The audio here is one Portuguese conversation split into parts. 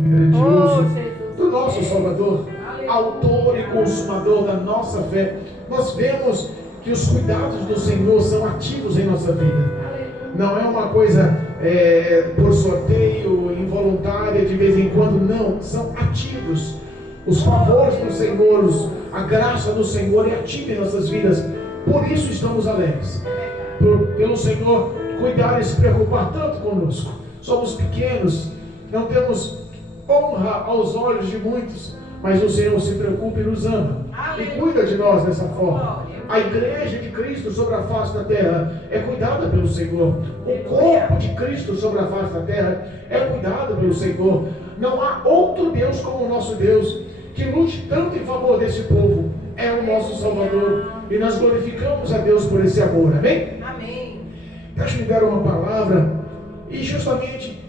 grandioso do nosso Salvador, autor e consumador da nossa fé. Nós vemos que os cuidados do Senhor são ativos em nossa vida. Não é uma coisa por sorteio, involuntária, de vez em quando. Não, são ativos. Os favores do Senhor, a graça do Senhor é ativa em nossas vidas. Por isso estamos alegres, pelo Senhor cuidar e se preocupar tanto conosco. Somos pequenos, não temos honra aos olhos de muitos, mas o Senhor se preocupa e nos ama e cuida de nós dessa forma. A igreja de Cristo sobre a face da terra é cuidada pelo Senhor. O corpo de Cristo sobre a face da terra é cuidado pelo Senhor. Não há outro Deus como o nosso Deus que lute tanto em favor desse povo. É o nosso Salvador e nós glorificamos a Deus por esse amor. Amém? Amém. Deixa-me dar uma palavra e justamente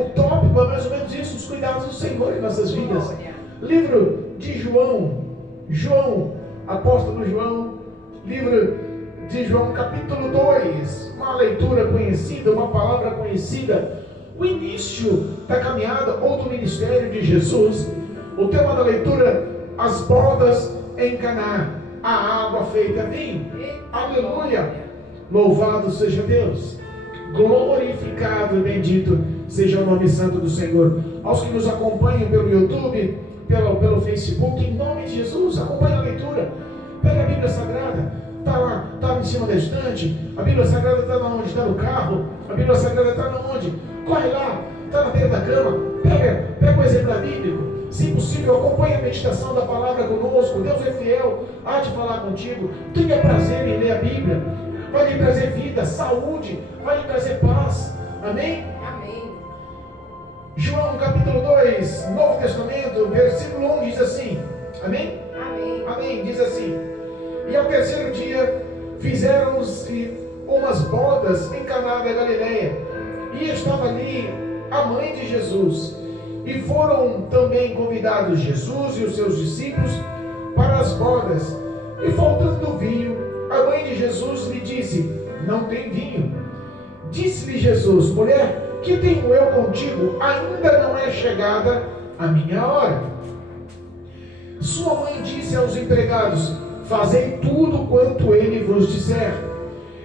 o tópico é mais ou menos isso: os cuidados do Senhor em nossas vidas. Livro de João, apóstolo João, livro de João, capítulo 2, uma leitura conhecida, uma palavra conhecida, o início da caminhada ou do ministério de Jesus. O tema da leitura: as bodas em Caná, a água feita vinho. Aleluia! Louvado seja Deus, glorificado e bendito seja o nome santo do Senhor. Aos que nos acompanham pelo YouTube, pelo Facebook, em nome de Jesus, acompanhe a leitura. Pega a Bíblia Sagrada, está lá, está em cima da estante. A Bíblia Sagrada está onde? Está no carro. A Bíblia Sagrada está onde? Corre lá, está na beira da cama. Pega o exemplar bíblico. Se possível, acompanhe a meditação da palavra conosco. Deus é fiel, há de falar contigo. Tenha prazer em ler a Bíblia. Vai lhe trazer vida, saúde, vai lhe trazer paz. Amém? Amém. João capítulo 2, Novo Testamento, versículo 1 diz assim. Amém? Amém. Amém, diz assim: e ao terceiro dia fizeram-se umas bodas em Caná da Galileia, e estava ali a mãe de Jesus, e foram também convidados Jesus e os seus discípulos para as bodas. E faltando vinho, a mãe de Jesus lhe disse: não tem vinho. Disse-lhe Jesus: mulher, que tenho eu contigo? Ainda não é chegada a minha hora. Sua mãe disse aos empregados: fazei tudo quanto ele vos disser.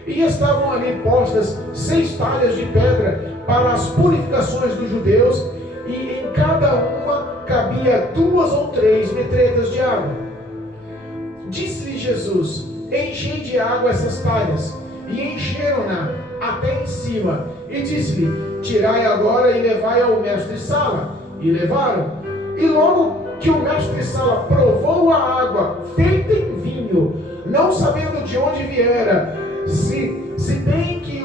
E estavam ali postas 6 talhas de pedra para as purificações dos judeus, e em cada uma cabia 2 ou 3 metretas de água. Disse-lhe Jesus: enchei de água essas talhas. E encheram-na até em cima. E disse-lhe: tirai agora e levai ao mestre-sala. E levaram. E logo que o mestre-sala provou a água feita em vinho, não sabendo de onde viera, se bem que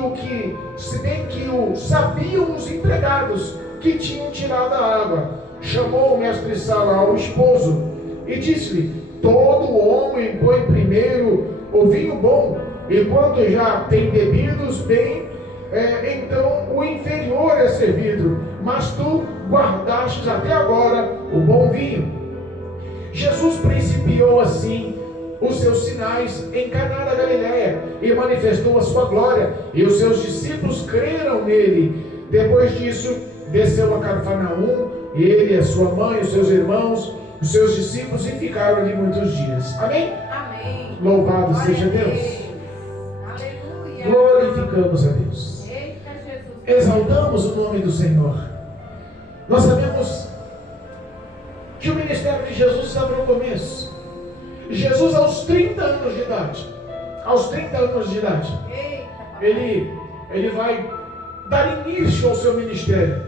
o sabiam os empregados que tinham tirado a água, chamou o mestre-sala ao esposo e disse-lhe: todo homem põe primeiro o vinho bom, e quando já tem bebidos bem, então o inferior é servido, mas tu guardastes até agora o bom vinho. Jesus principiou assim os seus sinais em Caná da Galileia e manifestou a sua glória, e os seus discípulos creram nele. Depois disso, desceu a Cafarnaum, ele, a sua mãe, os seus irmãos, os seus discípulos, e ficaram ali muitos dias. Amém? Amém. Louvado Glória seja a Deus. Aleluia. Glorificamos a Deus. Eita, Jesus. Exaltamos o nome do Senhor. Nós sabemos que o ministério de Jesus estava no começo. Jesus, aos 30 anos de idade, Eita, ele vai dar início ao seu ministério.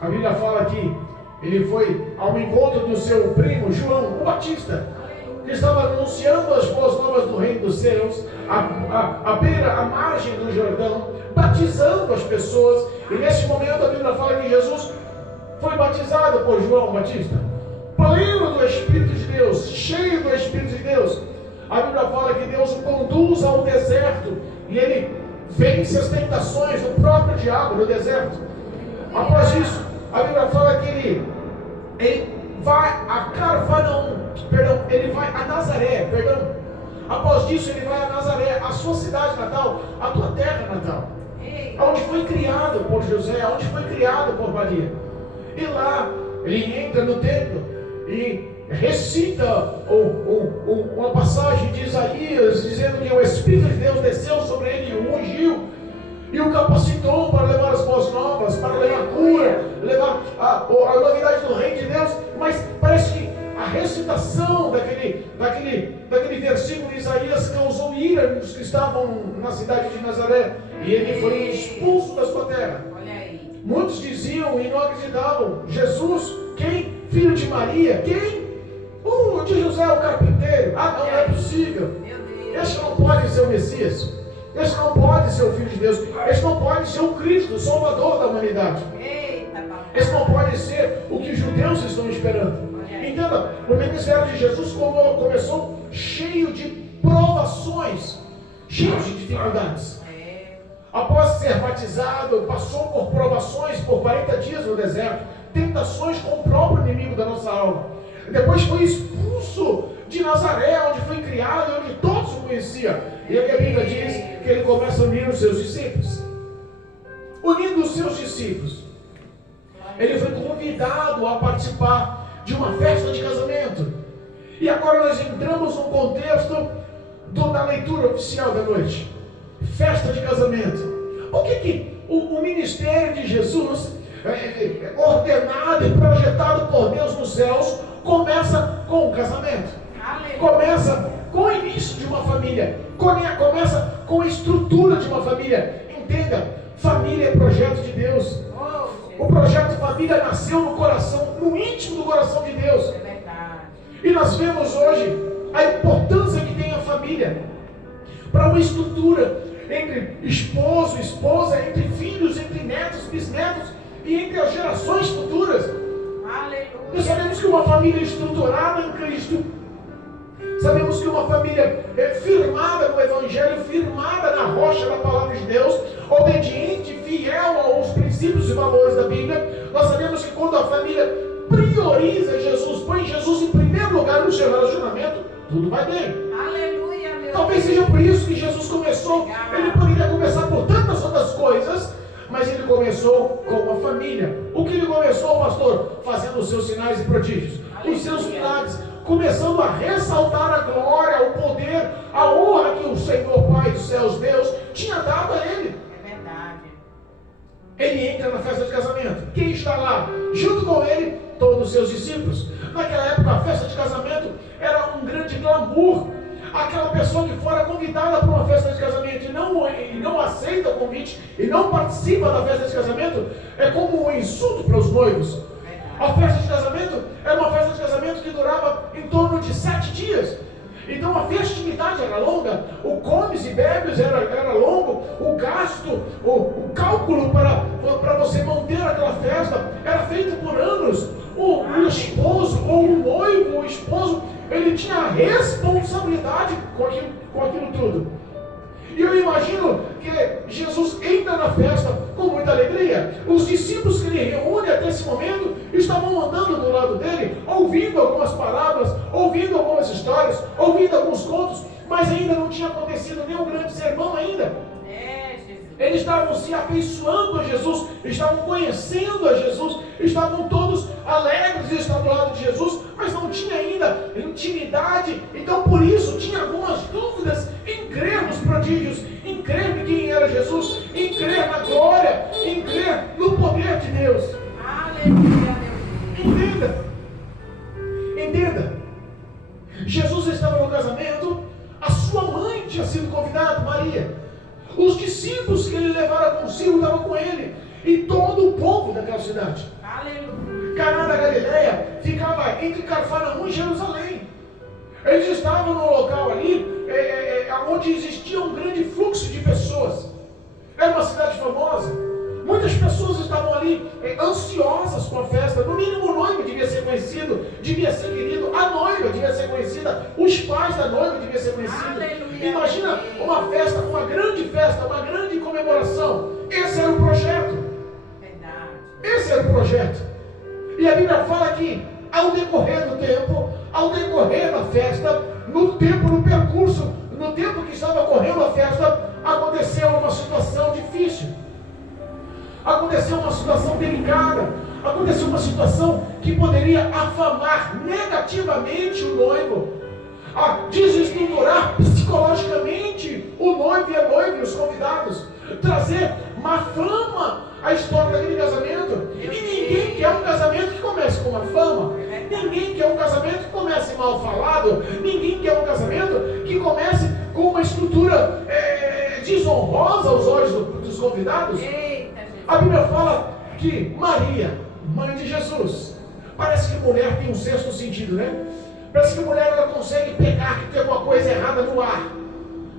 A Bíblia fala que ele foi ao encontro do seu primo João, o Batista, que estava anunciando as boas novas do reino dos céus, à margem do Jordão, batizando as pessoas. E nesse momento a Bíblia fala que Jesus foi batizado por João Batista, pleno do Espírito de Deus, cheio do Espírito de Deus. A Bíblia fala que Deus o conduz ao deserto, e ele vence as tentações do próprio diabo no deserto. Após isso, a Bíblia fala que ele vai a Cafarnaum, ele vai a Nazaré, Após disso, ele vai a Nazaré, a sua cidade natal, a tua terra natal, onde foi criado por José, onde foi criado por Maria. E lá ele entra no templo e recita uma passagem de Isaías, dizendo que o Espírito de Deus desceu sobre ele e o ungiu, e o capacitou para levar as boas novas, para levar cura, levar a novidade do reino de Deus. Mas parece que a recitação daquele versículo de Isaías causou ira nos que estavam na cidade de Nazaré, e ele foi expulso da sua terra. Olha aí. Muitos diziam e não acreditavam: Jesus, quem? Filho de Maria, quem? De José o carpinteiro. Não é possível. Meu Deus. Este não pode ser o Messias. Este não pode ser o Filho de Deus. Este não pode ser o Cristo, o Salvador da humanidade. Eita, papai. Este não pode ser o que os judeus estão esperando. Entenda, o ministério de Jesus começou cheio de provações, cheio de dificuldades. Após ser batizado, passou por provações por 40 dias no deserto, tentações com o próprio inimigo da nossa alma. Depois foi expulso de Nazaré, onde foi criado, onde todos o conheciam. E a Bíblia diz que ele começa a unir os seus discípulos. Unindo os seus discípulos, ele foi convidado a participar de uma festa de casamento. E agora nós entramos no contexto da leitura oficial da noite. Festa de casamento. Por que o ministério de Jesus, ordenado e projetado por Deus nos céus, começa com o casamento? Começa com o início de uma família. Começa com a estrutura de uma família. Entenda, família é projeto de Deus. O projeto família nasceu no coração, no íntimo do coração de Deus. É verdade. E nós vemos hoje a importância que tem a família para uma estrutura entre esposo, esposa, entre filhos, entre netos, bisnetos e entre as gerações futuras. Aleluia. Nós sabemos que uma família estruturada em Cristo, sabemos que uma família firmada no Evangelho, firmada na rocha da palavra de Deus, obediente, fiel aos princípios e valores da Bíblia. Nós sabemos que quando a família prioriza Jesus, põe Jesus em primeiro lugar no seu relacionamento, tudo vai bem. Aleluia, meu Talvez Deus. seja por isso que Jesus começou. Ele poderia começar por tantas outras coisas, mas ele começou com uma família. O que ele começou, pastor? Fazendo os seus sinais e prodígios, os seus milagres, começando a ressaltar a glória, o poder, a honra que o Senhor Pai dos céus, Deus, tinha dado a ele. É verdade. Ele entra na festa de casamento. Quem está lá? Junto com ele, todos os seus discípulos. Naquela época, a festa de casamento era um grande glamour. Aquela pessoa que fora convidada para uma festa de casamento e não aceita o convite e não participa da festa de casamento, é como um insulto para os noivos. A festa de casamento era uma festa de casamento que durava em torno de 7 dias. Então a festividade era longa, o comes e bebes era longo, o gasto, o cálculo para você manter aquela festa era feito por anos. O esposo ou o noivo, o esposo, ele tinha a responsabilidade com aquilo tudo. E eu imagino que Jesus entra na festa com muita alegria. Os discípulos que ele reúne até esse momento estavam andando do lado dele, ouvindo algumas parábolas, ouvindo algumas histórias, ouvindo alguns contos, mas ainda não tinha acontecido nenhum grande sermão ainda. Eles estavam se afeiçoando a Jesus, estavam conhecendo a Jesus, estavam todos alegres de estar do lado de Jesus, mas não tinha ainda intimidade. Então por isso tinha algumas dúvidas em crer nos prodígios, em crer em quem era Jesus, em crer na glória, em crer no poder de Deus. Aleluia, meu Deus. Entenda. Jesus estava no casamento, a sua mãe tinha sido convidada, Maria. Os discípulos que ele levara consigo estavam com ele. E todo o povo daquela cidade. Aleluia. Caná da Galileia ficava entre Cafarnaum e Jerusalém. Eles estavam no local ali onde existia um grande fluxo de pessoas. Era uma cidade famosa. Muitas pessoas estavam ali ansiosas com a festa. No mínimo o noivo devia ser conhecido, devia ser querido. A noiva devia ser conhecida. Os pais da noiva deviam ser conhecidos. Aleluia. Imagina uma festa, uma grande comemoração. Esse era o projeto. Verdade. Esse era o projeto. E a Bíblia fala que ao decorrer do tempo, ao decorrer da festa, no percurso, no tempo que estava correndo a festa, aconteceu uma situação difícil. Aconteceu uma situação delicada. aconteceu uma situação que poderia afamar negativamente o noivo, a desestruturar psicologicamente o noivo e a noiva e os convidados, trazer má fama à história daquele casamento. E ninguém quer um casamento que comece com má fama, ninguém quer um casamento que comece mal falado, ninguém quer um casamento que comece com uma estrutura desonrosa aos olhos dos convidados. A Bíblia fala que Maria, mãe de Jesus, parece que mulher tem um sexto sentido, né? Parece que a mulher ela consegue pegar que tem alguma coisa errada no ar.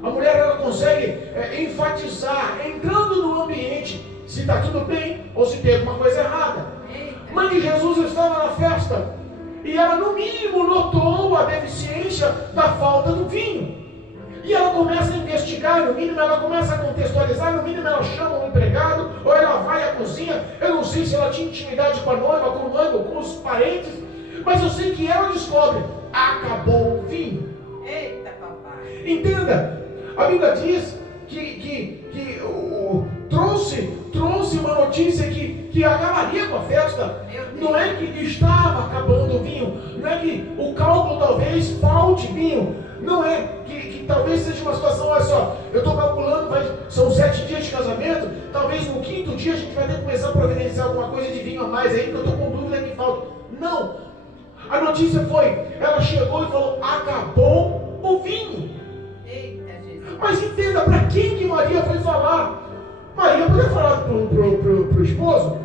A mulher ela consegue enfatizar, entrando no ambiente, se está tudo bem ou se tem alguma coisa errada. Mãe de Jesus estava na festa e ela no mínimo notou a deficiência da falta do vinho. E ela começa a investigar, no mínimo ela começa a contextualizar, no mínimo ela chama um empregado, ou ela vai à cozinha. Eu não sei se ela tinha intimidade com a noiva, com o noivo, com os parentes, mas eu sei que ela descobre, acabou o vinho. Eita, papai. Entenda, a Bíblia diz que trouxe uma notícia que acabaria com a festa. Não é que estava acabando o vinho, não é que o cálculo talvez falte vinho, não é que talvez seja uma situação, olha só, eu estou calculando, são 7 dias de casamento, talvez no 5º dia a gente vai ter que começar a providenciar alguma coisa de vinho a mais aí, porque eu estou com dúvida que falta. Não, a notícia foi, ela chegou e falou, acabou o vinho. Eita, Jesus. Mas entenda, para quem que Maria foi falar? Maria poderia falar para o esposo,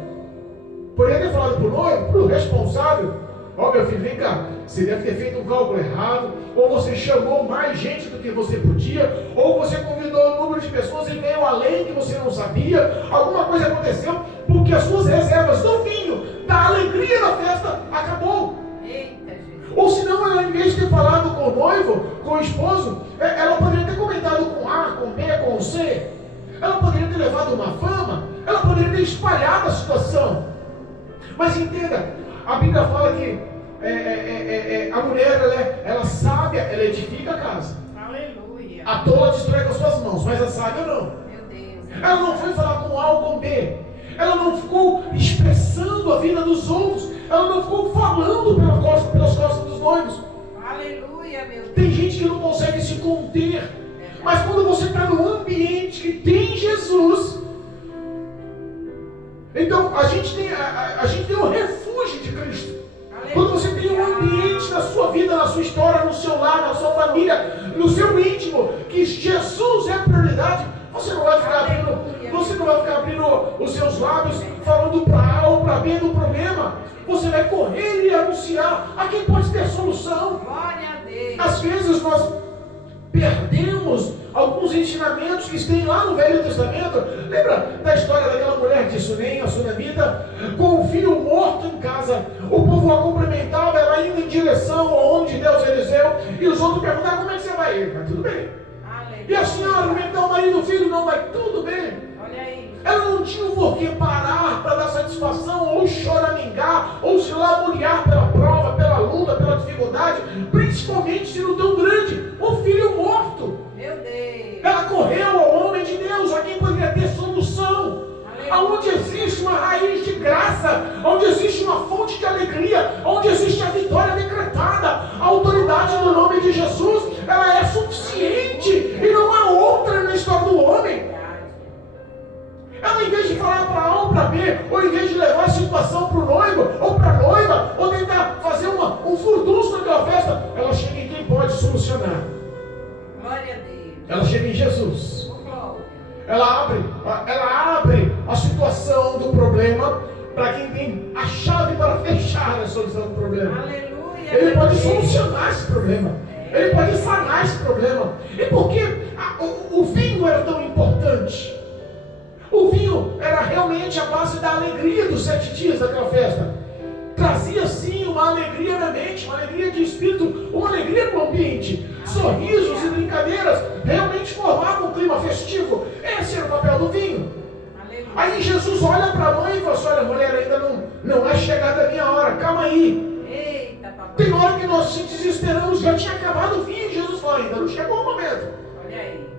poderia ter falado para o noivo, para o responsável. Ó, meu filho, vem cá, você deve ter feito um cálculo errado, ou você chamou mais gente do que você podia, ou você convidou um número de pessoas e veio além que você não sabia, alguma coisa aconteceu, porque as suas reservas do vinho, da alegria da festa, acabou. Eita, Jesus. Ou senão, ela, em vez de ter falado com o noivo, com o esposo, ela poderia ter comentado com A, com B, com C, ela poderia ter levado uma fama, ela poderia ter espalhado a situação. Mas entenda, a Bíblia fala que a mulher, ela sábia, ela edifica a casa. Aleluia. A tola destrói com as suas mãos, mas a sábia não. Meu Deus. Ela não foi falar com A ou com B. Ela não ficou expressando a vida dos outros. Ela não ficou falando pelas costas dos noivos. Aleluia, meu Deus. Tem gente que não consegue se conter. Mas quando você está num ambiente que tem Jesus, então a gente tem um refúgio de Cristo. Quando você tem um ambiente na sua vida, na sua história, no seu lar, na sua família, no seu íntimo, que Jesus é a prioridade, você não vai ficar abrindo os seus lábios falando para A ou para B do problema. Você vai correr e anunciar a quem pode ter solução. Glória a Deus. Às vezes nós perdemos alguns ensinamentos que tem lá no Velho Testamento. Lembra da história daquela mulher de Sunem, a sunamita, com o filho morto em casa? O povo a cumprimentava, ela indo em direção aonde Deus Eliseu, e os outros perguntavam, como é que você vai? Ele, vai tudo bem. Aleluia. E a senhora, como é que está o marido, o filho? Não, vai tudo bem. Olha aí. Ela não tinha o porquê parar para dar satisfação, ou choramingar, ou se lamuriar pela prova, pela luta, pela dificuldade, principalmente sendo tão grande, o filho morto. Meu Deus. Ela correu ao homem de Deus, a quem poderia ter solução. Aonde existe uma raiz de graça, onde existe uma fonte de alegria, onde existe a vitória decretada, a autoridade do nome de Jesus, ela é suficiente e não há outra na história do homem. Ela, em vez de falar para A ou para B, ou em vez de levar a situação para o noivo ou para a noiva, ou tentar fazer um furdunço naquela festa, ela chega em quem pode solucionar. Glória a Deus. Ela chega em Jesus. Glória. Ela abre a situação do problema para quem tem a chave para fechar a solução do problema. Aleluia. Ele pode solucionar esse problema. Ele pode sanar esse problema. E por que o vinho era tão importante? O vinho era realmente a base da alegria dos 7 dias daquela festa. Trazia sim uma alegria na mente, uma alegria de espírito, uma alegria no ambiente. Sorrisos e brincadeiras realmente formavam um clima festivo. Esse era o papel do vinho. Aleluia. Aí Jesus olha para a mãe e fala assim, olha, mulher, ainda não é chegada a minha hora, calma aí. Eita, papai. Tem hora que nós se desesperamos, já tinha acabado o vinho, e Jesus fala, ainda não chegou o momento. Olha aí.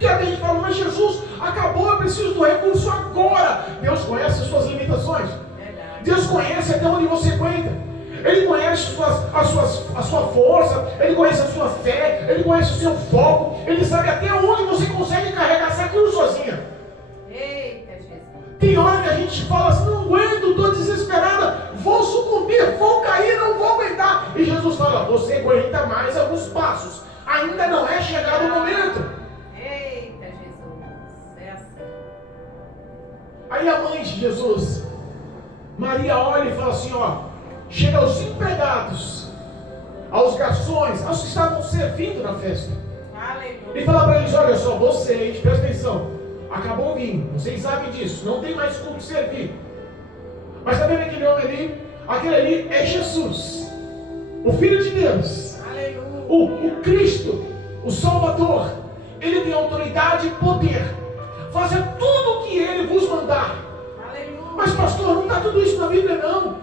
E a gente fala, mas Jesus, acabou, eu preciso do recurso agora. Deus conhece as suas limitações. Verdade. Deus conhece até onde você aguenta. Ele conhece a sua força, Ele conhece a sua fé, Ele conhece o seu foco, Ele sabe até onde você consegue carregar aquilo sozinha. Eita, Jesus. Tem hora que a gente fala assim, não aguento, estou desesperada, vou sucumbir, vou cair, não vou aguentar. E Jesus fala, você aguenta mais alguns passos, ainda não é chegado o momento. Eita, Jesus. É assim. Aí a mãe de Jesus, Maria, olha e fala assim, ó, chega aos empregados, aos garçons, aos que estavam servindo na festa. Aleluia. E fala para eles, olha só, vocês, presta atenção, acabou o vinho, vocês sabem disso, não tem mais como servir. Mas está vendo aquele homem ali? Aquele ali é Jesus, o Filho de Deus, Aleluia. o Cristo, o Salvador. Ele tem autoridade e poder, fazer tudo o que Ele vos mandar. Aleluia. Mas pastor, não está tudo isso na Bíblia não.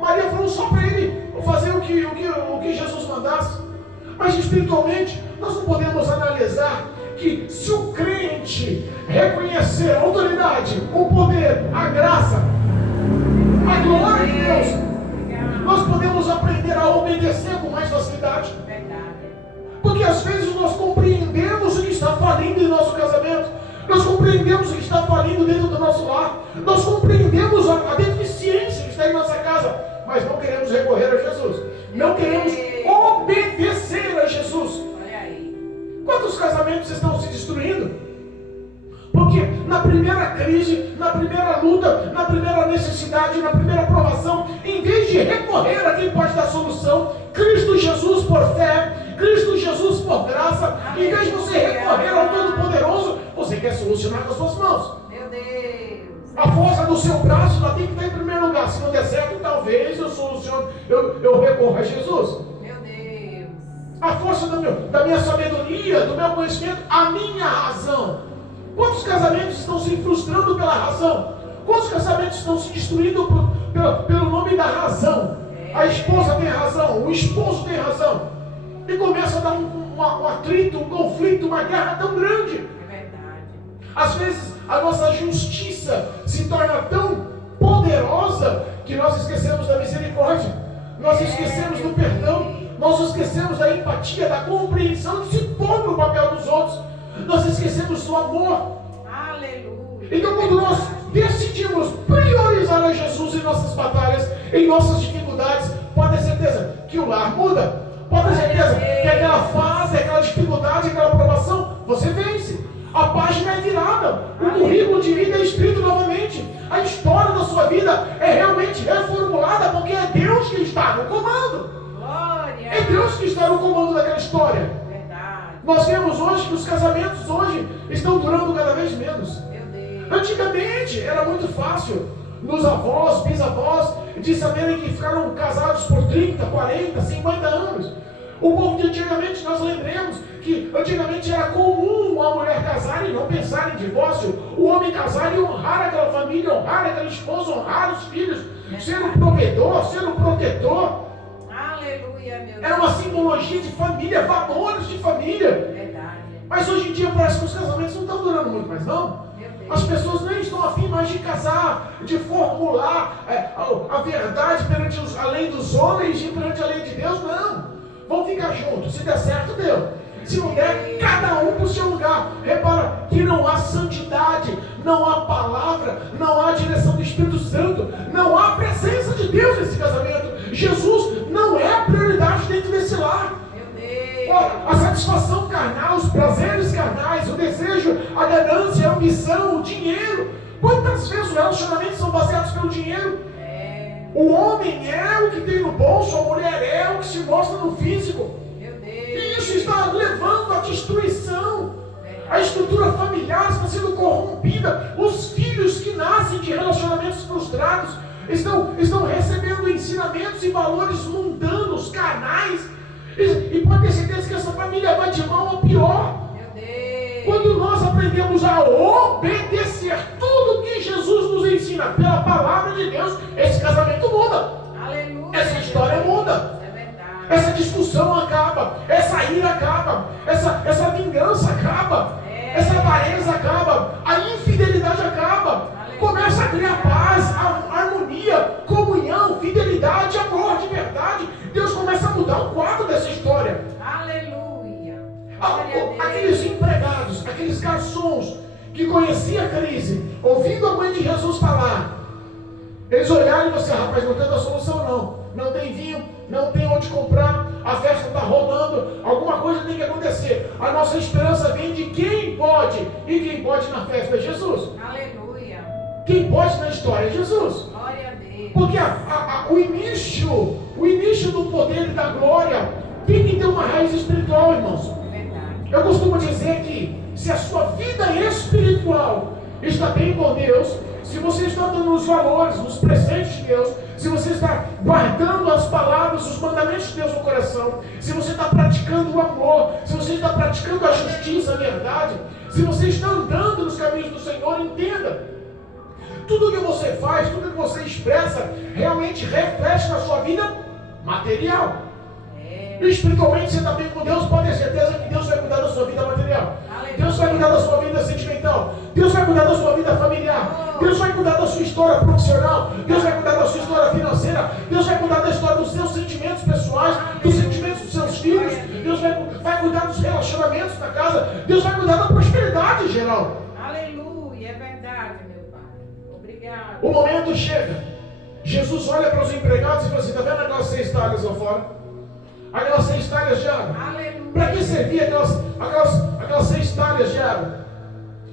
Maria falou só para ele fazer o que Jesus mandasse. Mas espiritualmente, nós não podemos analisar que se o crente reconhecer a autoridade, o poder, a graça, a glória de Deus, nós podemos aprender a obedecer com mais facilidade. Porque às vezes nós compreendemos o que está falindo em nosso casamento, nós compreendemos o que está falindo dentro do nosso lar, nós compreendemos a deficiência que está em nossa casa, mas não queremos recorrer a Jesus, não queremos obedecer a Jesus. Olha aí. Quantos casamentos estão se destruindo? Porque na primeira crise, na primeira luta, na primeira necessidade, na primeira provação, em vez de recorrer a quem pode dar solução, Cristo Jesus por fé, Cristo Jesus por graça, em vez de você recorrer ao Todo-Poderoso, você quer solucionar com as suas mãos. Meu Deus. A força do seu braço ela tem que estar em primeiro lugar. Se não der certo, talvez eu solucione, eu recorra a Jesus. Meu Deus. A força da minha sabedoria, do meu conhecimento, a minha razão. Quantos casamentos estão se frustrando pela razão? Quantos casamentos estão se destruindo pelo nome da razão? A esposa tem razão, o esposo tem razão. E começa a dar um atrito, um conflito, uma guerra tão grande. É verdade. Às vezes a nossa justiça se torna tão poderosa que nós esquecemos da misericórdia, nós esquecemos do perdão, nós esquecemos da empatia, da compreensão de se pôr no papel dos outros, nós esquecemos do amor. Aleluia. Então quando nós decidimos priorizar a Jesus em nossas batalhas, em nossas dificuldades, pode ter certeza que o lar muda, pode ter certeza que aquela fase, aquela dificuldade, aquela provação, você vence. A página é virada, o currículo de vida é escrito novamente, a história da sua vida é realmente reformulada, porque é Deus que está no comando. Glória. É Deus que está no comando daquela história. Verdade. Nós vemos hoje que os casamentos hoje estão durando cada vez menos. Meu Deus. Antigamente era muito fácil, nos avós, bisavós, de saberem que ficaram casados por 30, 40, 50 anos. O povo de antigamente, nós lembremos que antigamente era comum a mulher casar e não pensar em divórcio, o homem casar e honrar aquela família, honrar aquela esposa, honrar os filhos, ser um provedor, ser um protetor. Aleluia, meu Deus. Era uma simbologia de família, valores de família. Verdade. Mas hoje em dia parece que os casamentos não estão durando muito mais, não. Meu Deus. As pessoas nem estão afim mais de casar, de formular a verdade perante a lei dos homens e perante a lei de Deus, não. Vão ficar juntos, se der certo, deu. Se não der, cada um para o seu lugar. Repara que não há santidade, não há palavra, não há direção do Espírito Santo, não há presença de Deus nesse casamento. Jesus não é a prioridade dentro desse lar. Meu Deus. Ora, a satisfação carnal, os prazeres carnais, o desejo, a ganância, a ambição, o dinheiro. Quantas vezes os relacionamentos são baseados pelo dinheiro? O homem é o que tem no bolso, a mulher é o que se mostra no físico. Meu Deus. E isso está levando à destruição. A estrutura familiar está sendo corrompida. Os filhos que nascem de relacionamentos frustrados estão recebendo ensinamentos e valores mundanos, carnais. E pode ter certeza que essa família vai de mal a pior. Meu Deus. Quando nós aprendemos a obedecer tudo que Jesus nos ensina pela palavra de Deus, esse casamento muda. Aleluia. Essa história muda. É verdade. Essa discussão acaba, essa ira acaba, essa vingança acaba, essa avareza acaba, a infidelidade acaba, começa a criar paz, a harmonia, fidelidade, amor de verdade, Deus começa a mudar o quadro dessa história. Aleluia. Glória a Deus. Aqueles empregados, aqueles garçons que conheciam a crise, ouvindo a mãe de Jesus falar, eles olharam e falaram assim: rapaz, não tem outra solução não. Não tem vinho, não tem onde comprar, a festa está rolando, alguma coisa tem que acontecer. A nossa esperança vem de quem pode. E quem pode na festa é Jesus. Aleluia. Quem pode na história é Jesus. Glória a Deus. Porque o início do poder e da glória tem que ter uma raiz espiritual, irmãos. Verdade. Eu costumo dizer que se a sua vida espiritual está bem com Deus, se você está dando os valores, os preceitos de Deus, se você está guardando as palavras, os mandamentos de Deus no coração, se você está praticando o amor, se você está praticando a justiça, a verdade, se você está andando nos caminhos do Senhor, entenda, tudo que você faz, tudo que você expressa, realmente reflete na sua vida material. E espiritualmente você está bem com Deus, pode ter certeza que Deus vai cuidar da sua vida material. Deus vai cuidar da sua vida sentimental. Deus vai cuidar da sua vida familiar. Deus vai cuidar da sua história profissional. Deus vai cuidar da sua história financeira. Deus vai cuidar da história dos seus sentimentos pessoais, dos sentimentos dos seus filhos. Deus vai cuidar dos relacionamentos da casa. Deus vai cuidar da prosperidade em geral. Aleluia, é verdade, meu Pai. Obrigado. O momento chega. Jesus olha para os empregados e fala assim: está vendo aquelas 6 talhas lá fora? Aquelas 6 talhas de água. Para que servia aquelas 6 talhas de água?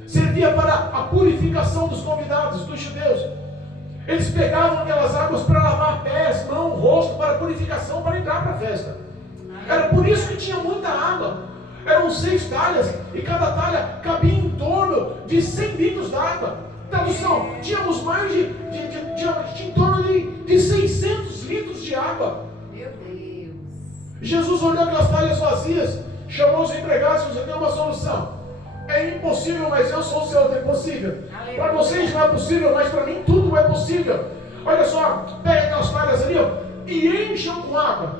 Servia para a purificação dos convidados, dos judeus. Eles pegavam aquelas águas para lavar pés, mão, rosto, para purificação, para entrar para a festa. Era por isso que tinha muita água. Eram 6 talhas e cada talha cabia em torno de 100 litros d'água. Tradução: tínhamos mais de em torno de 600 litros de água. Jesus olhou aquelas talhas vazias, chamou os empregados e disse: tem uma solução. É impossível, mas eu sou o Senhor, é possível. Para vocês não é possível, mas para mim tudo é possível. Olha só, pega aquelas talhas ali, ó, e encham com água.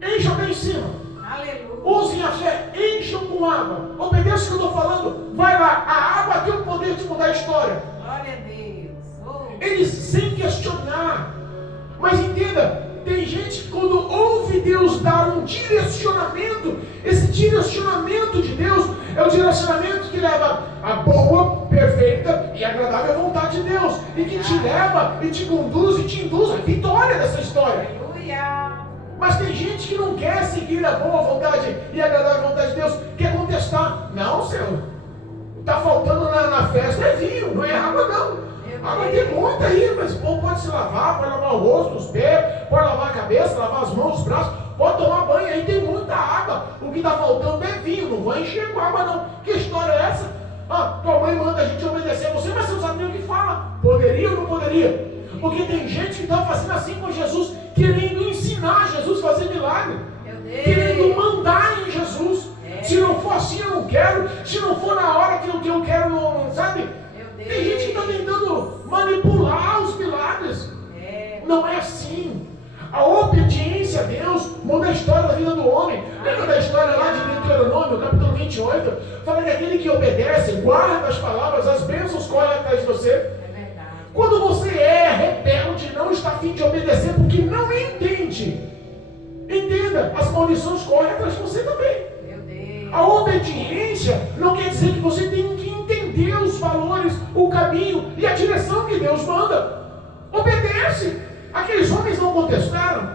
Encham bem em cima. Aleluia. Usem a fé, encham com água. Obedeça o que eu estou falando. Vai lá, a água tem o poder de mudar a história. Glória a Deus. Oh. Eles sem questionar. Mas entenda, tem gente que quando ouve Deus dar um direcionamento, esse direcionamento de Deus é o direcionamento que leva a boa, perfeita e agradável vontade de Deus, e que te leva e te conduz e te induz à vitória dessa história. Aleluia. Mas tem gente que não quer seguir a boa vontade e a agradável vontade de Deus, quer contestar. Não, Senhor, está faltando na festa é vinho, não é água não. Água tem muita aí, mas o povo pode se lavar, pode lavar o rosto, os pés, pode lavar a cabeça, lavar as mãos, os braços, pode tomar banho, aí tem muita água. O que está faltando é vinho, não vai encher com água não. Que história é essa? Ah, tua mãe manda a gente obedecer a você, mas você não sabe nem o que fala. Poderia ou não poderia? Porque tem gente que está fazendo assim com Jesus, querendo ensinar Jesus a fazer milagre, querendo mandar em Jesus. Se não for assim eu não quero, se não for na hora que eu quero, não sabe? Tem gente que está tentando manipular os milagres. Não é assim. A obediência a Deus muda a história da vida do homem. Lembra da história lá de Deuteronômio, capítulo 28? Fala que aquele que obedece, guarda as palavras, as bênçãos correm atrás de você. É verdade. Quando você é rebelde, não está a fim de obedecer porque não entende, entenda, as maldições correm atrás de você também. Meu Deus. A obediência não quer dizer que você tem que entender os valores, o caminho e a direção que Deus manda. Obedece. Aqueles homens não contestaram.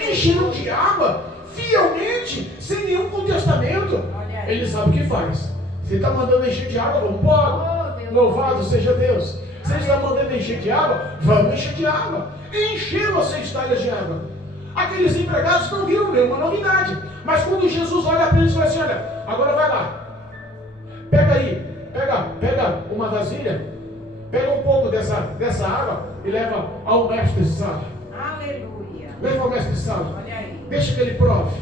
Encheram de água fielmente, sem nenhum contestamento. Ele sabe o que faz. Você está mandando encher de água, vamos embora. Louvado seja Deus. Você está mandando encher de água, vamos encher de água. Encheram as 6 talhas de água. Aqueles empregados não viram nenhuma novidade. Mas quando Jesus olha para eles e fala assim: olha, agora vai lá. Pega aí, pega uma vasilha, pega um pouco dessa água e leva ao mestre de sala. Aleluia. Leva ao mestre de sala. Olha aí. Deixa que ele prove.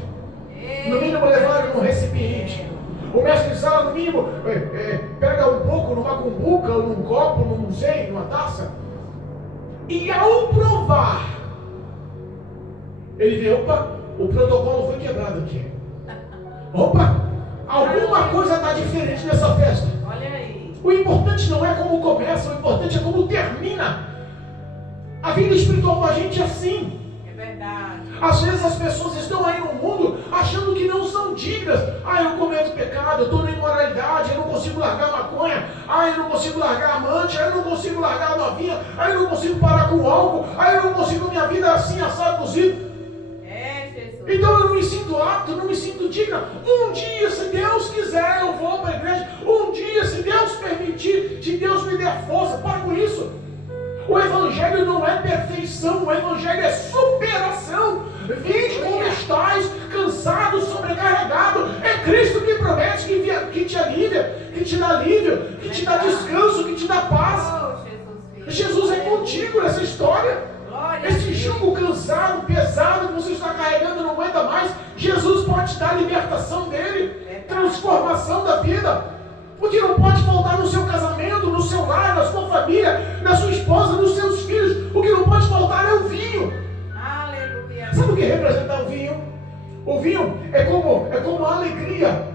No mínimo levar num recipiente. O mestre de sala, no mínimo, pega um pouco numa cumbuca, ou num copo, não sei, numa taça. E ao provar, ele vê: opa, o protocolo foi quebrado aqui. Opa, alguma coisa está diferente nessa festa. Olha aí. O importante não é como começa, o importante é como termina. A vida espiritual da gente é assim. É verdade. Às vezes as pessoas estão aí no mundo achando que não são dignas. Eu cometo pecado, eu estou na imoralidade, eu não consigo largar a maconha, eu não consigo largar a amante, eu não consigo largar a novinha, eu não consigo parar com o álcool, eu não consigo minha vida assim, assado, cozido. Jesus. Então eu não me sinto apto, não me sinto digna. Um dia, se Deus quiser, eu vou para a igreja. Um dia, se Deus permitir, se Deus me der força, para com isso. O Evangelho não é perfeição, o Evangelho é superação. Vinde como estáis, cansados, sobrecarregados. É Cristo que promete que te alivia, que te dá alívio, que te dá descanso, que te dá paz. Jesus é contigo nessa história. Esse jugo cansado, pesado que você está carregando, não aguenta mais. Jesus pode te dar a libertação dele, transformação da vida. Porque não pode faltar no seu casamento, no seu lar, na sua família, na sua esposa, nos seus filhos. O que não pode faltar é o vinho. Aleluia. Sabe o que representa o vinho? O vinho é como a alegria.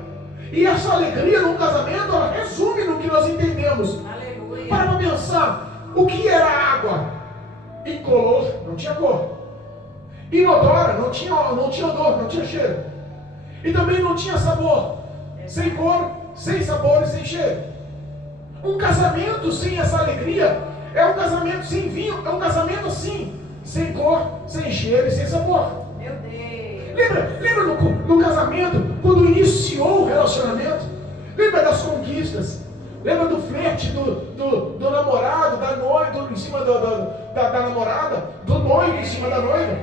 E essa alegria no casamento, ela resume no que nós entendemos. Aleluia. Para pensar, o que era água? Incolor, não tinha cor. Inodora, não tinha odor, não tinha cheiro. E também não tinha sabor. Sem cor, sem sabor e sem cheiro. Um casamento sem essa alegria é um casamento sem vinho, é um casamento assim, sem cor, sem cheiro e sem sabor. Meu Deus. Lembra no casamento, quando iniciou o relacionamento? Lembra das conquistas? Lembra do flerte do namorado, da noiva, em cima da namorada, do noivo em cima da noiva?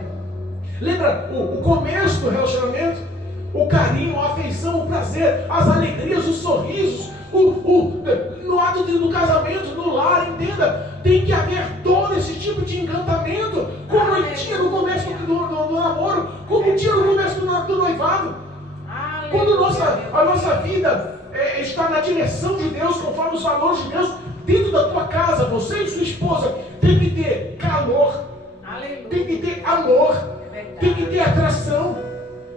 Lembra o começo do relacionamento? O carinho, a afeição, o prazer, as alegrias, os sorrisos, no ato do casamento, no lar, entenda, tem que haver todo esse tipo de encantamento, como tinha no começo do namoro, como tinha no começo do noivado. Quando a nossa vida está na direção de Deus, conforme os valores de Deus, dentro da tua casa, você e sua esposa tem que ter calor, tem que ter amor, tem que ter atração.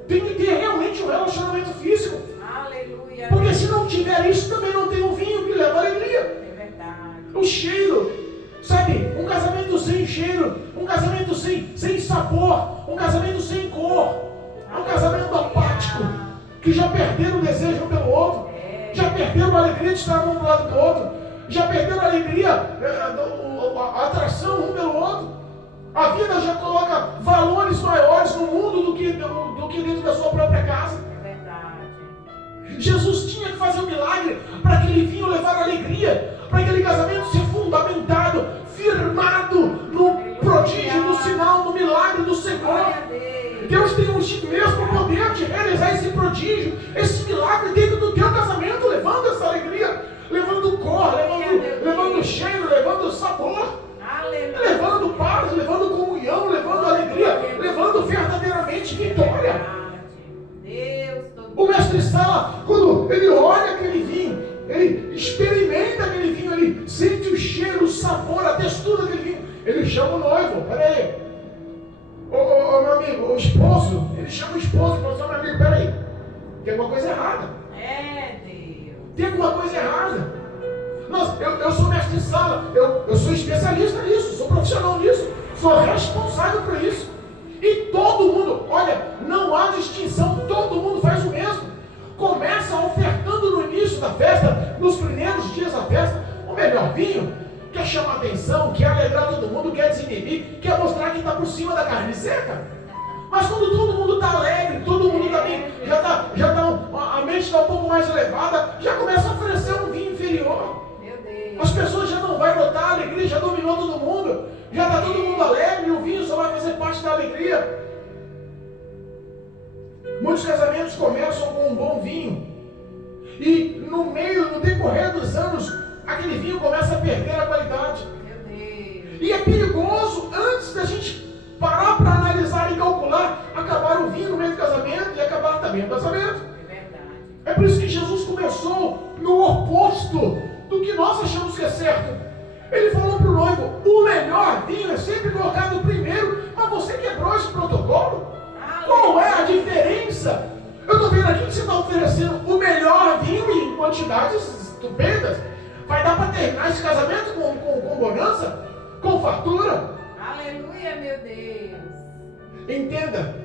Tem que ter realmente um relacionamento físico. Aleluia. Porque se não tiver isso, também não tem um vinho que leva alegria. É verdade. O cheiro, sabe? Um casamento sem cheiro, um casamento sem sabor, um casamento sem cor, um casamento apático, que já perderam o desejo um pelo outro, já perderam a alegria de estar um do lado do outro, já perderam a alegria, a atração um pelo outro. A vida já coloca valores maiores no mundo do que dentro da sua própria casa. É verdade. Jesus tinha que fazer um milagre para aquele vinho levar alegria, para aquele casamento ser fundamentado, firmado no prodígio, no sinal, no milagre do Senhor. Deus tem esse mesmo poder de realizar esse prodígio, esse milagre dentro do teu casamento, levando essa alegria, levando cor, levando cheiro, levando sabor. Levando paz, levando comunhão, levando alegria, levando verdadeiramente vitória. O mestre Sala, quando ele olha aquele vinho, ele experimenta aquele vinho, ele sente o cheiro, o sabor, a textura daquele vinho, ele chama o noivo. Peraí, meu amigo, o esposo, ele chama o esposo e fala assim: meu amigo, peraí, tem alguma coisa errada. Deus. Tem alguma coisa errada. Eu sou mestre de sala, eu sou especialista nisso, sou profissional nisso, sou responsável por isso. E todo mundo, olha, não há distinção, todo mundo faz o mesmo. Começa ofertando no início da festa, nos primeiros dias da festa, o melhor vinho, quer chamar atenção, quer alegrar todo mundo, quer desinibir, quer mostrar que está por cima da carne seca. Mas quando todo mundo está alegre, todo mundo está bem, a mente está um pouco mais elevada, já começa a oferecer um vinho inferior. As pessoas já não vão notar, a alegria já dominou todo mundo, já está todo mundo alegre, e o vinho só vai fazer parte da alegria. Muitos casamentos começam com um bom vinho, e no decorrer dos anos, aquele vinho começa a perder a qualidade. E é perigoso, antes da gente parar para analisar e calcular, acabar o vinho no meio do casamento e acabar também o casamento. É por isso que Jesus começou no oposto do que nós achamos que é certo. Ele falou para o noivo: o melhor vinho é sempre colocado primeiro, mas você quebrou esse protocolo. Qual é a diferença? Eu estou vendo aqui que você está oferecendo o melhor vinho em quantidades estupendas. Vai dar para terminar esse casamento com bonança, com fartura. Aleluia, meu Deus. Entenda,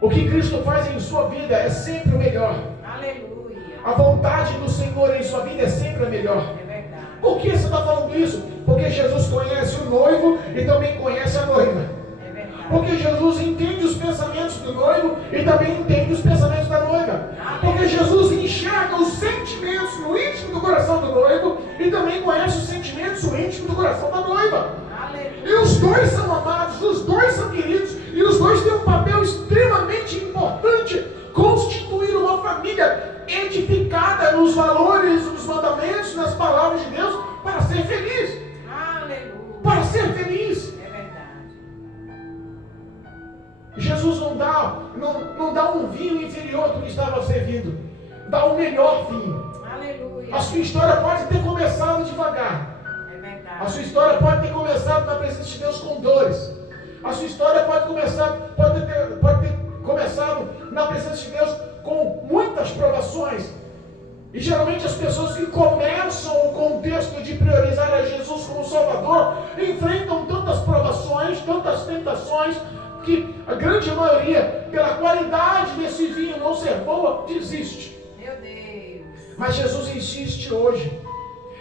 o que Cristo faz em sua vida é sempre o melhor. Aleluia. A vontade do Senhor em sua vida é sempre a melhor. É verdade. Por que você está falando isso? Porque Jesus conhece o noivo e também conhece a noiva. É verdade. Porque Jesus entende os pensamentos do noivo e também entende os pensamentos da noiva. Porque Jesus enxerga os sentimentos no íntimo do coração do noivo e também conhece os sentimentos no íntimo do coração da noiva. Aleluia. E os dois são amados, os dois são queridos e os dois têm um papel extremamente importante: constituir uma família edificada nos valores, nos mandamentos, nas palavras de Deus, para ser feliz. Aleluia. Para ser feliz. É verdade. Jesus não dá um vinho inferior do que estava servindo. Dá o melhor vinho. Aleluia. A sua história pode ter começado devagar. É verdade. A sua história pode ter começado na presença de Deus com dores. A sua história pode ter começado na presença de Deus com muitas provações. E geralmente as pessoas que começam o contexto de priorizar a Jesus como Salvador enfrentam tantas provações, tantas tentações, que a grande maioria, pela qualidade desse vinho não ser boa, desiste. Meu Deus. Mas Jesus insiste hoje.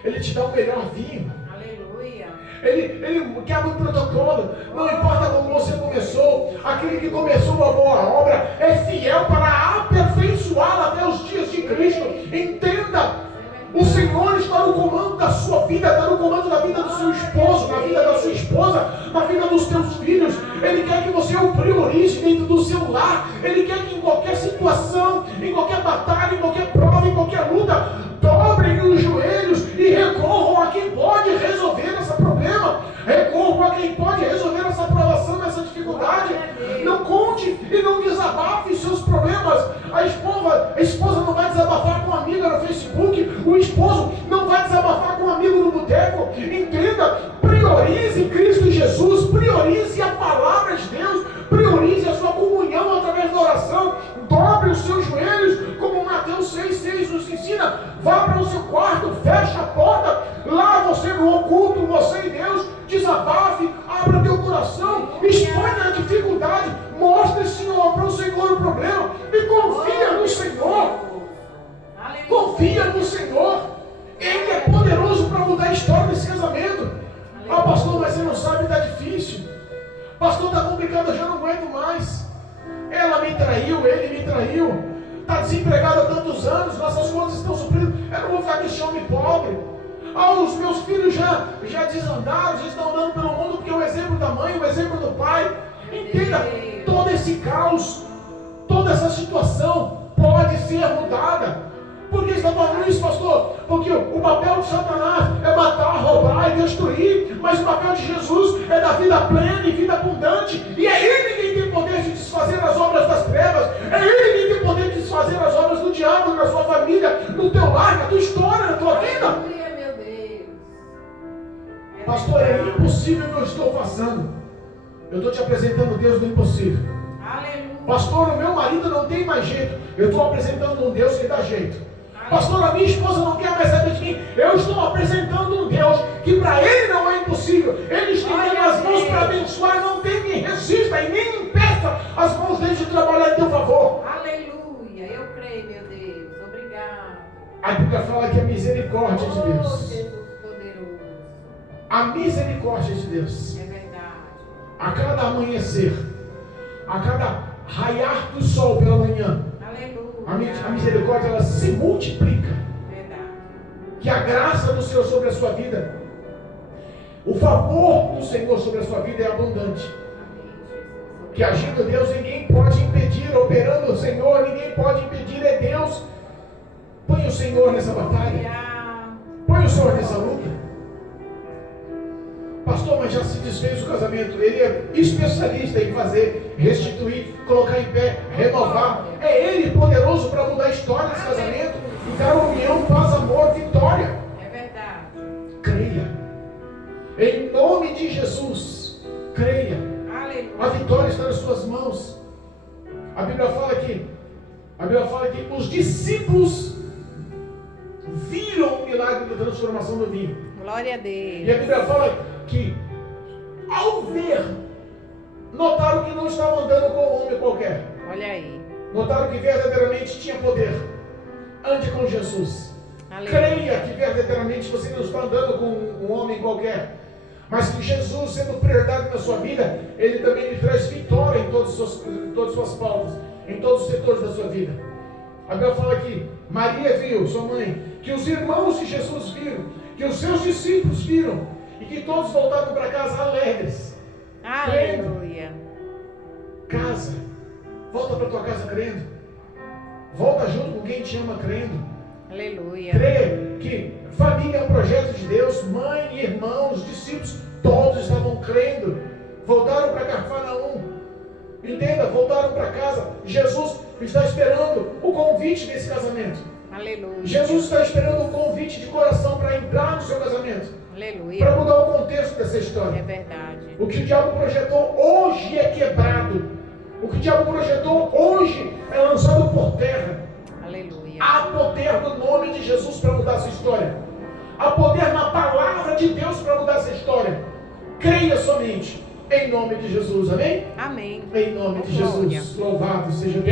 Ele te dá o melhor vinho. Aleluia. Ele quebra o protocolo. Não importa como você começou, aquele que começou uma boa obra é fiel para aperfeiçoá-la até os dias de Cristo. Entenda, o Senhor está no comando da sua vida, está no comando da vida do seu esposo, na vida da sua esposa, na vida dos teus filhos. Ele quer que você o priorize dentro do seu lar. Ele quer que em qualquer situação, em qualquer batalha, em qualquer prova, em qualquer luta, dobrem os joelhos e recorram a quem pode resolver esse problema. Recorram a quem pode resolver essa provação, essa dificuldade. Não conte e não desabafe seus problemas. A esposa não vai desabafar com uma amiga no Facebook. O esposo não vai desabafar com um amigo no boteco. Entenda, priorize Cristo Jesus, priorize a palavra de Deus, priorize a sua comunhão através da oração. Dobre os seus joelhos, como Mateus 6,6 nos ensina. Vá para o seu quarto, feche a porta. Lá você no oculto, você e Deus, desabafe, abra teu coração, exponha a dificuldade, mostre, Senhor, para o Senhor o problema e confia no Senhor. Confia no Senhor. Ele é poderoso para mudar a história desse casamento. Ah, pastor, mas você não sabe, está difícil. Pastor, está complicado, eu já não aguento mais. Ela me traiu, ele me traiu. Está desempregado há tantos anos, nossas contas estão supridas. Eu não vou ficar nesse homem pobre. Ah, os meus filhos já desandaram, já estão andando pelo mundo porque é o exemplo da mãe, o exemplo do pai. Entenda, todo esse caos, toda essa situação pode ser mudada. Por que está falando isso, pastor? Porque o papel de Satanás é matar, roubar e destruir, mas o papel de Jesus é dar vida plena e vida abundante. E é Ele quem tem poder de desfazer as obras das trevas. É Ele quem tem poder de desfazer as obras do diabo na sua família, no teu lar, na tua história, na tua vida. Aleluia, meu Deus. Pastor, é impossível o que eu estou passando. Eu estou te apresentando o Deus do impossível. Aleluia. Pastor, o meu marido não tem mais jeito. Eu estou apresentando um Deus que dá jeito. Pastor, a minha esposa não quer mais saber de mim. Eu estou apresentando um Deus que para Ele não é impossível. Ele estende as mãos para abençoar. Não tem quem resista e nem impeça as mãos dele de trabalhar em teu favor. Aleluia. Eu creio, meu Deus. Obrigado. A Bíblia fala que a misericórdia de Oh, Deus. Jesus poderoso. A misericórdia de Deus. É verdade. A cada amanhecer, a cada raiar do sol pela manhã, a misericórdia ela se multiplica. Verdade. Que a graça do Senhor sobre a sua vida, o favor do Senhor sobre a sua vida é abundante. Que agindo Deus ninguém pode impedir, operando o Senhor ninguém pode impedir, é Deus. Põe o Senhor nessa batalha, põe o Senhor nessa luta. Pastor, mas já se desfez o casamento. Ele é especialista em fazer, restituir, colocar em pé, renovar. É Ele poderoso para mudar a história desse casamento e dar união, paz, amor, vitória. É verdade. Creia. Em nome de Jesus, creia. Aleluia. A vitória está nas suas mãos. A Bíblia fala que os discípulos viram o milagre da transformação do vinho. Glória a E Deus. a Bíblia fala que ao ver, notaram que não estavam andando com um homem qualquer. Olha aí. Notaram que verdadeiramente tinha poder. Ande com Jesus. Aleluia. Creia que verdadeiramente você não está andando com um homem qualquer, mas que Jesus, sendo prioridade na sua vida, Ele também lhe traz vitória em todas as suas pautas, em todos os setores da sua vida. A Bíblia fala que Maria viu, sua mãe, que os irmãos de Jesus viram, que os seus discípulos viram, e que todos voltaram para casa alegres. Aleluia. Casa, volta para tua casa crendo. Volta junto com quem te ama crendo. Aleluia. Creia que família é um projeto de Deus. Mãe, irmãos, discípulos, todos estavam crendo. Voltaram para Cafarnaum. Entenda, voltaram para casa. Jesus está esperando o convite desse casamento. Aleluia. Jesus está esperando o convite de coração para entrar no seu casamento. Aleluia. Para mudar o contexto dessa história. É verdade. O que o diabo projetou hoje é quebrado. O que o diabo projetou hoje é lançado por terra. Aleluia. Há poder no nome de Jesus para mudar essa história. Há poder na palavra de Deus para mudar essa história. Creia somente em nome de Jesus, amém? Amém. Em nome de Glória. Jesus. Louvado seja Deus.